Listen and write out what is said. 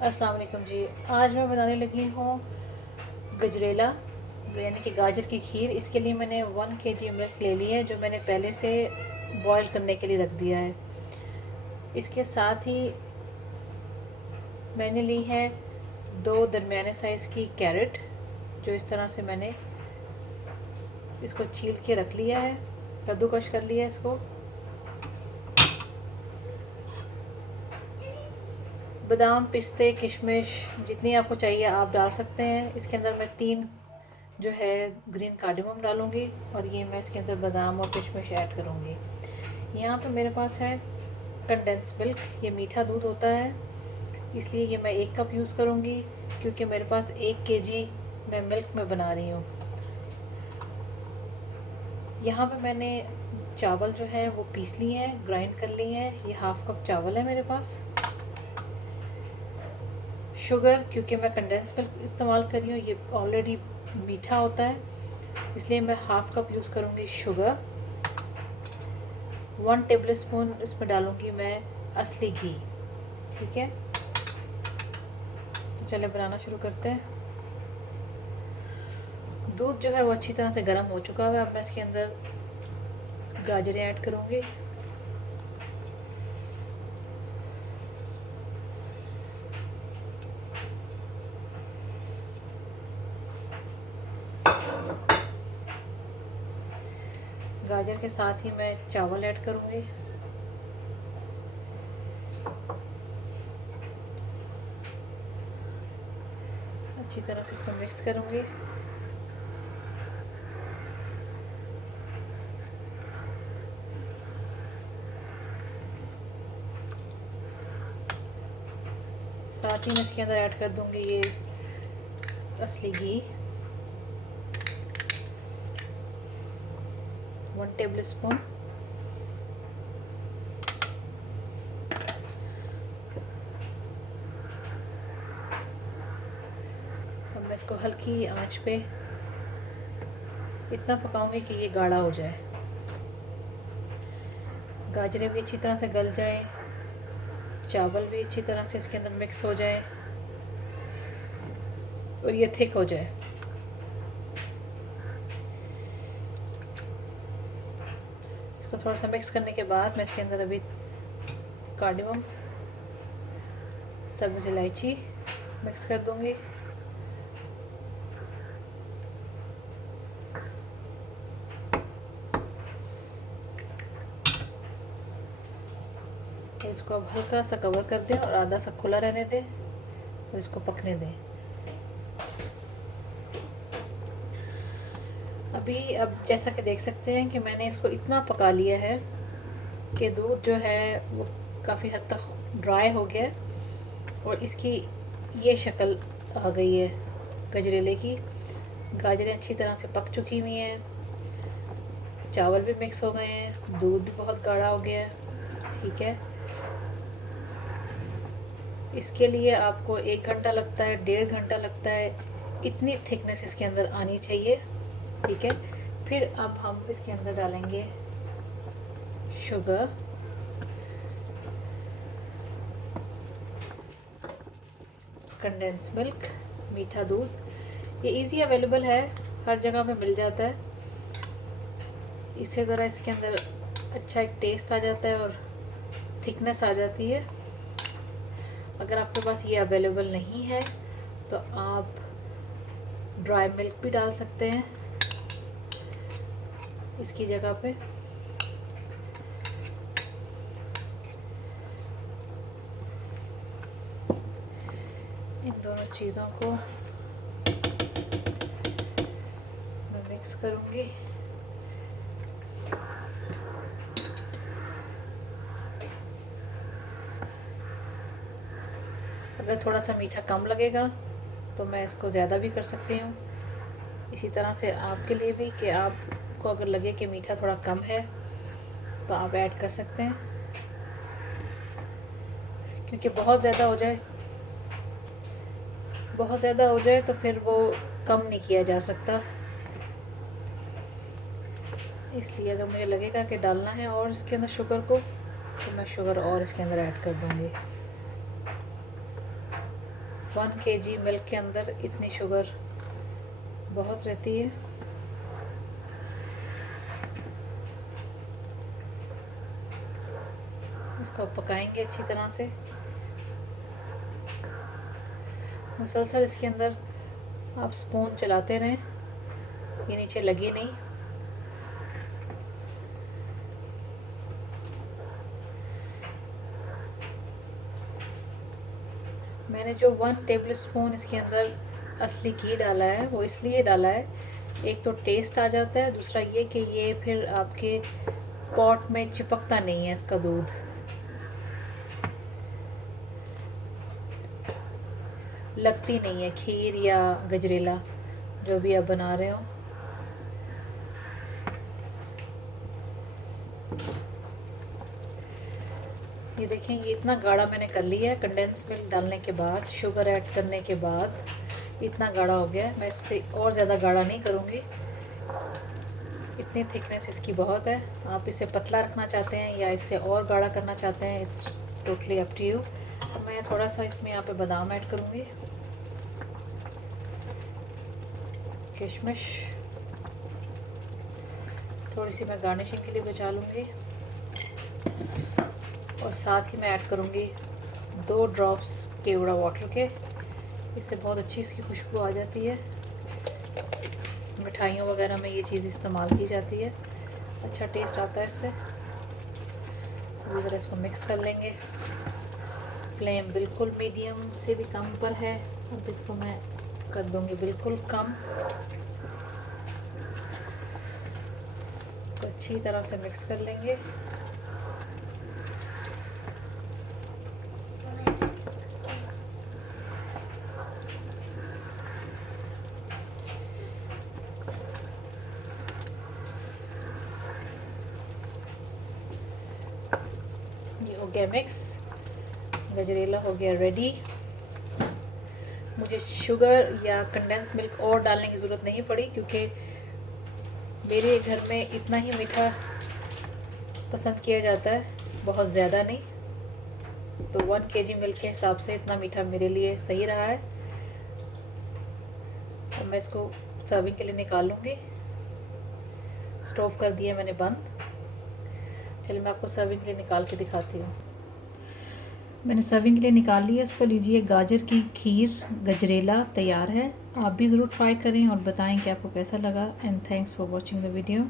अस्सलाम वालेकुम जी। आज मैं बनाने लगी हूँ गजरेला, यानी कि गाजर की खीर। इसके लिए मैंने 1 kg मिल्क ले ली है, जो मैंने पहले से बॉईल करने के लिए रख दिया है। इसके साथ ही मैंने ली है 2 दरमियाने साइज़ की कैरेट, जो इस तरह से मैंने इसको छील के रख लिया है, कद्दूकश कर लिया है इसको। बादाम, पिस्ते, किशमिश जितनी आपको चाहिए आप डाल सकते हैं। इसके अंदर मैं 3 जो है ग्रीन कार्डेमम डालूंगी, और ये मैं इसके अंदर बादाम और किशमिश ऐड करूंगी। यहाँ पे मेरे पास है कंडेंस मिल्क, ये मीठा दूध होता है, इसलिए ये मैं 1 कप यूज़ करूँगी, क्योंकि मेरे पास 1 kg मैं मिल्क में बना रही हूँ। यहाँ पे मैंने चावल जो है वो पीस लिए हैं, ग्राइंड कर लिए हैं। ये 1/2 कप चावल है मेरे पास। शुगर, क्योंकि मैं कंडेंस मिल्क इस्तेमाल कर रही हूँ, ये ऑलरेडी मीठा होता है, इसलिए मैं 1/2 कप यूज़ करूँगी शुगर। 1 टेबल स्पून इसमें डालूँगी मैं असली घी। ठीक है, तो चले बनाना शुरू करते हैं। दूध जो है वो अच्छी तरह से गर्म हो चुका है। अब मैं इसके अंदर गाजरें ऐड करूँगी। गाजर के साथ ही मैं चावल ऐड करूँगी। अच्छी तरह से इसको मिक्स करूँगी। साथ ही मैं इसके अंदर ऐड कर दूँगी ये असली घी, 1 टेबल स्पून। अब मैं इसको हल्की आंच पे इतना पकाऊंगी कि ये गाढ़ा हो जाए, गाजरें भी अच्छी तरह से गल जाए, चावल भी अच्छी तरह से इसके अंदर मिक्स हो जाए और ये थिक हो जाए। इसको थोड़ा सा मिक्स करने के बाद मैं इसके अंदर अभी कार्डेमम, सब्ज़ इलायची मिक्स कर दूंगी। इसको अब हल्का सा कवर कर दें और आधा सा खुला रहने दें और इसको पकने दें। अब जैसा कि देख सकते हैं कि मैंने इसको इतना पका लिया है कि दूध जो है वो काफ़ी हद तक ड्राई हो गया है और इसकी ये शक्ल आ गई है गजरेले की। गाजरें अच्छी तरह से पक चुकी हुई हैं, चावल भी मिक्स हो गए हैं, दूध भी बहुत गाढ़ा हो गया है। ठीक है, इसके लिए आपको 1 घंटा लगता है, 1.5 घंटा लगता है, इतनी थिकनेस इसके अंदर आनी चाहिए। ठीक है, फिर अब हम इसके अंदर डालेंगे शुगर, कंडेंस मिल्क, मीठा दूध। ये इजी अवेलेबल है, हर जगह पे मिल जाता है। इससे ज़रा इसके अंदर अच्छा एक टेस्ट आ जाता है और थिकनेस आ जाती है। अगर आपके पास ये अवेलेबल नहीं है तो आप ड्राई मिल्क भी डाल सकते हैं इसकी जगह पे। इन दोनों चीज़ों को मैं मिक्स करूँगी। अगर थोड़ा सा मीठा कम लगेगा तो मैं इसको ज़्यादा भी कर सकती हूँ। इसी तरह से आपके लिए भी, कि आपको अगर लगे कि मीठा थोड़ा कम है तो आप ऐड कर सकते हैं, क्योंकि बहुत ज़्यादा हो जाए तो फिर वो कम नहीं किया जा सकता। इसलिए अगर मुझे लगेगा कि डालना है और इसके अंदर शुगर को, तो मैं शुगर और इसके अंदर ऐड कर दूँगी। 1 kg मिल्क के अंदर इतनी शुगर बहुत रहती है। इसको पकाएंगे अच्छी तरह से, मुसलसल इसके अंदर आप स्पून चलाते रहें, ये नीचे लगे नहीं। मैंने जो 1 टेबल स्पून इसके अंदर असली घी डाला है वो इसलिए डाला है, एक तो टेस्ट आ जाता है, दूसरा ये कि ये फिर आपके पॉट में चिपकता नहीं है इसका दूध। लगती नहीं है खीर या गजरेला जो भी आप बना रहे हो। ये देखें, ये इतना गाढ़ा मैंने कर लिया है कंडेंस मिल्क डालने के बाद, शुगर ऐड करने के बाद इतना गाढ़ा हो गया है। मैं इससे और ज़्यादा गाढ़ा नहीं करूँगी, इतनी थिकनेस इसकी बहुत है। आप इसे पतला रखना चाहते हैं या इससे और गाढ़ा करना चाहते हैं, it's totally up to you. मैं थोड़ा सा इसमें यहाँ पे बादाम ऐड करूँगी, किशमिश थोड़ी सी मैं गार्निशिंग के लिए बचा लूँगी, और साथ ही मैं ऐड करूँगी 2 ड्रॉप्स केवड़ा वाटर के। इससे बहुत अच्छी इसकी खुशबू आ जाती है, मिठाइयों वगैरह में ये चीज़ इस्तेमाल की जाती है, अच्छा टेस्ट आता है इससे। अभी ज़रा इसको मिक्स कर लेंगे। फ्लेम बिल्कुल मीडियम से भी कम पर है, अब इसको मैं कर दूँगी बिल्कुल कम। इसको अच्छी तरह से मिक्स कर लेंगे। ये हो गया मिक्स, गजरेला हो गया रेडी। मुझे शुगर या कंडेंस मिल्क और डालने की ज़रूरत नहीं पड़ी, क्योंकि मेरे घर में इतना ही मीठा पसंद किया जाता है, बहुत ज़्यादा नहीं। तो 1 kg मिल्क के हिसाब से इतना मीठा मेरे लिए सही रहा है। अब मैं इसको सर्विंग के लिए निकाल लूँगी। स्टोव कर दिया मैंने बंद। चलिए मैं आपको सर्विंग के लिए निकाल के दिखाती हूँ। मैंने सर्विंग के लिए निकाल लिया। इसको लीजिए, गाजर की खीर गजरेला तैयार है। आप भी ज़रूर ट्राई करें और बताएं कि आपको कैसा लगा। And thanks for watching the video.